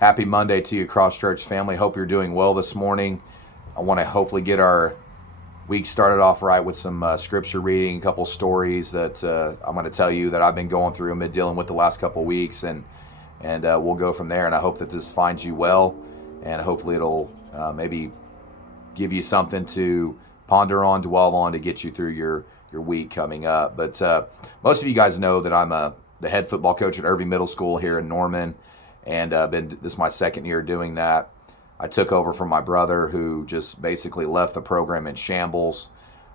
Happy Monday to you, Cross Church family. Hope you're doing well this morning. I want to hopefully get our week started off right with some scripture reading, a couple stories that I'm going to tell you that I've been going through and been dealing with the last couple weeks, and we'll go from there. And I hope that this finds you well, and hopefully it'll maybe give you something to ponder on, dwell on, to get you through your week coming up. But most of you guys know that I'm the head football coach at Irving Middle School here in Norman, and this is my second year doing that. I took over from my brother, who just basically left the program in shambles.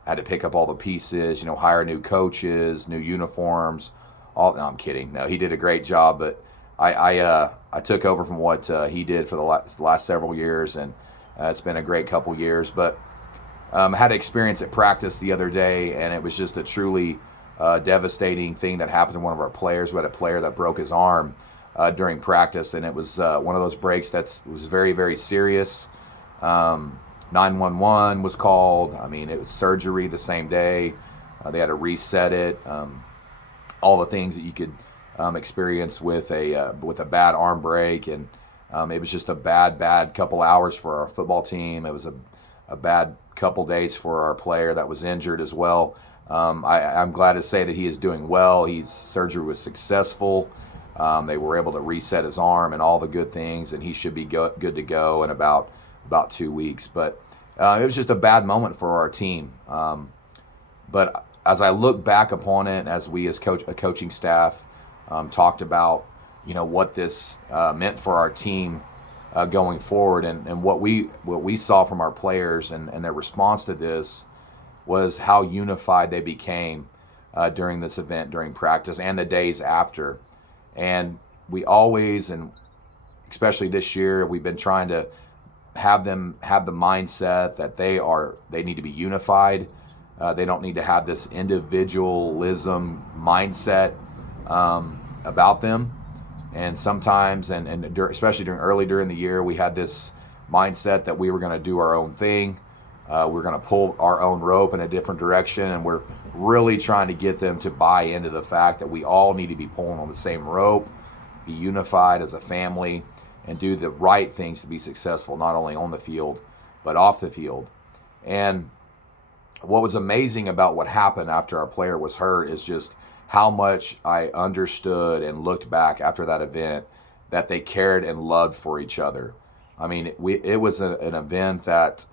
I had to pick up all the pieces, hire new coaches, new uniforms. No, I'm kidding. No, he did a great job, but I took over from what he did for the last several years, and it's been a great couple years. But I had an experience at practice the other day, and it was just a truly devastating thing that happened to one of our players. We had a player that broke his arm during practice, and it was one of those breaks that was very, very serious. 911 was called. I mean, it was surgery the same day. They had to reset it. All the things that you could experience with a bad arm break, and it was just a bad couple hours for our football team. It was a bad couple days for our player that was injured as well. I'm glad to say that he is doing well. His surgery was successful. They were able to reset his arm and all the good things, and he should be good to go in about 2 weeks. But it was just a bad moment for our team. But as I look back upon it, as we as a coaching staff talked about, what this meant for our team going forward, and what we saw from our players and their response to this was how unified they became during this event, during practice and the days after. And we always, and especially this year, we've been trying to have them have the mindset that they need to be unified. They don't need to have this individualism mindset about them. And sometimes, especially during the year, we had this mindset that we were going to do our own thing. We're going to pull our own rope in a different direction, and we're really trying to get them to buy into the fact that we all need to be pulling on the same rope, be unified as a family, and do the right things to be successful, not only on the field, but off the field. And what was amazing about what happened after our player was hurt is just how much I understood and looked back after that event that they cared and loved for each other. I mean, it was an event that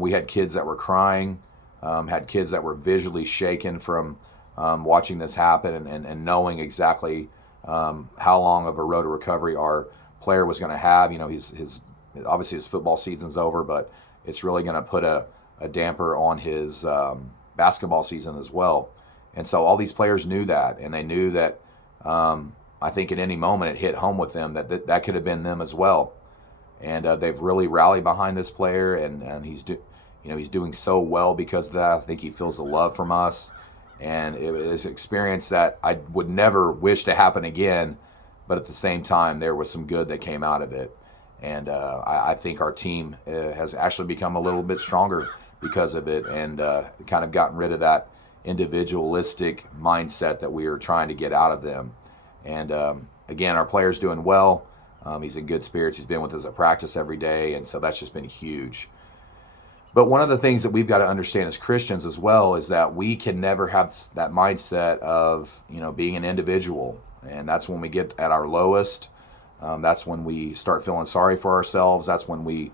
we had kids that were crying, had kids that were visually shaken from watching this happen and knowing exactly how long of a road to recovery our player was going to have. His obviously his football season's over, but it's really going to put a damper on his basketball season as well. And so all these players knew that, and they knew that I think at any moment it hit home with them that could have been them as well. And they've really rallied behind this player, and he's doing so well because of that. I think he feels the love from us, and it was an experience that I would never wish to happen again. But at the same time, there was some good that came out of it, and I think our team has actually become a little bit stronger because of it, and kind of gotten rid of that individualistic mindset that we were trying to get out of them. And again, our player's doing well. He's in good spirits. He's been with us at practice every day, and so that's just been huge. But one of the things that we've got to understand as Christians as well is that we can never have that mindset of being an individual, and that's when we get at our lowest. That's when we start feeling sorry for ourselves. That's when we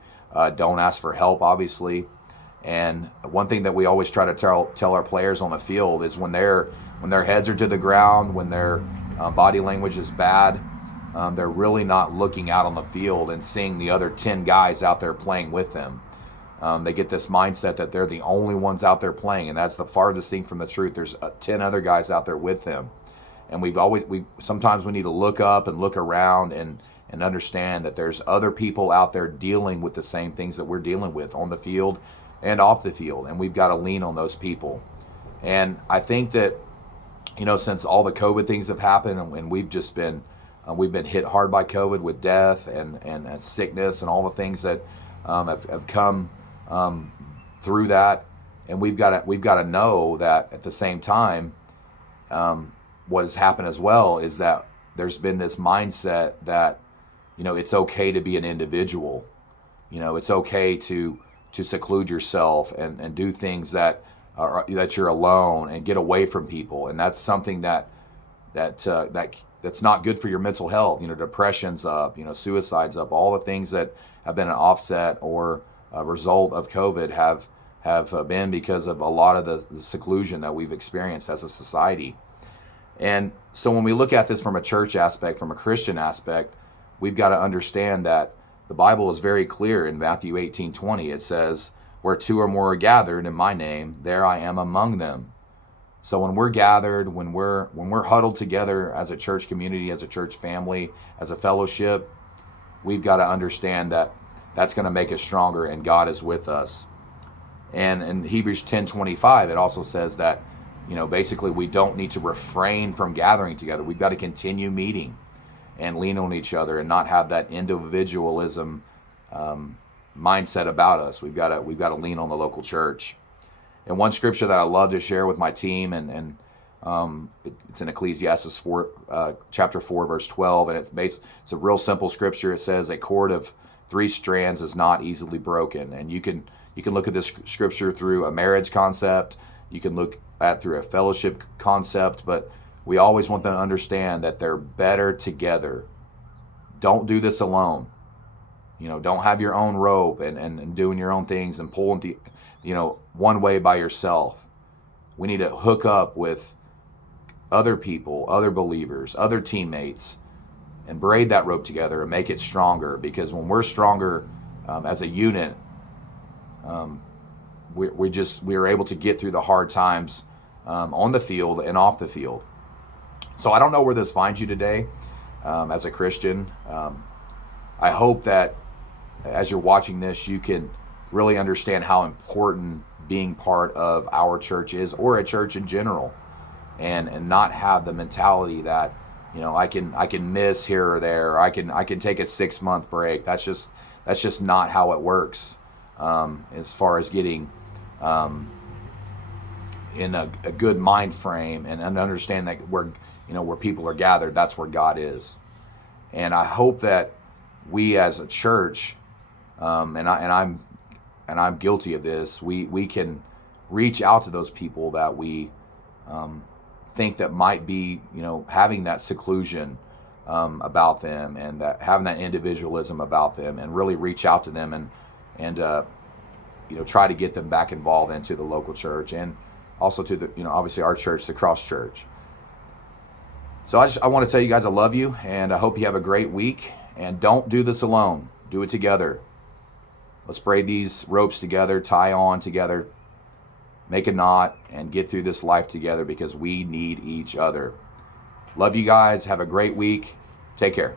don't ask for help, obviously. And one thing that we always try to tell our players on the field is when their heads are to the ground, when their body language is bad, they're really not looking out on the field and seeing the other 10 guys out there playing with them. They get this mindset that they're the only ones out there playing, and that's the farthest thing from the truth. There's 10 other guys out there with them. And sometimes we need to look up and look around and understand that there's other people out there dealing with the same things that we're dealing with on the field and off the field, and we've got to lean on those people. And I think that, since all the COVID things have happened, and we've just been hit hard by COVID with death and sickness and all the things that have come through that, and we've got to know that at the same time, what has happened as well is that there's been this mindset that it's okay to be an individual. It's okay to seclude yourself and do things that you're alone and get away from people. And that's something that's not good for your mental health. Depression's up, suicide's up. All the things that have been an offset or a result of COVID have been because of a lot of the seclusion that we've experienced as a society. And so when we look at this from a church aspect, from a Christian aspect, we've got to understand that the Bible is very clear in Matthew 18:20. It says, "Where two or more are gathered in my name, there I am among them." So when we're gathered, when we're huddled together as a church community, as a church family, as a fellowship, we've got to understand that that's going to make us stronger, and God is with us. And in Hebrews 10:25, it also says that, basically we don't need to refrain from gathering together. We've got to continue meeting and lean on each other and not have that individualism mindset about us. We've got to lean on the local church. And one scripture that I love to share with my team, and it's in Ecclesiastes 4, chapter 4, verse 12, and it's a real simple scripture. It says, "A cord of 3 strands is not easily broken." And you can look at this scripture through a marriage concept. You can look at through a fellowship concept, but we always want them to understand that they're better together. Don't do this alone. Don't have your own rope and doing your own things and pulling one way by yourself. We need to hook up with other people, other believers, other teammates, and braid that rope together and make it stronger. Because when we're stronger as a unit, we are able to get through the hard times on the field and off the field. So I don't know where this finds you today as a Christian. I hope that as you're watching this, you can really understand how important being part of our church is, or a church in general, and not have the mentality that I can miss here or there, or I can take a 6-month break. That's just not how it works. As far as getting in a good mind frame and understand that where people are gathered, that's where God is. And I hope that we as a church, and I'm guilty of this, we can reach out to those people that we think that might be having that seclusion about them, and that having that individualism about them, and really reach out to them and try to get them back involved into the local church, and also to the obviously our church, the Cross Church. So I want to tell you guys I love you, and I hope you have a great week. And don't do this alone. Do it together. Let's braid these ropes together, tie on together, make a knot, and get through this life together, because we need each other. Love you guys. Have a great week. Take care.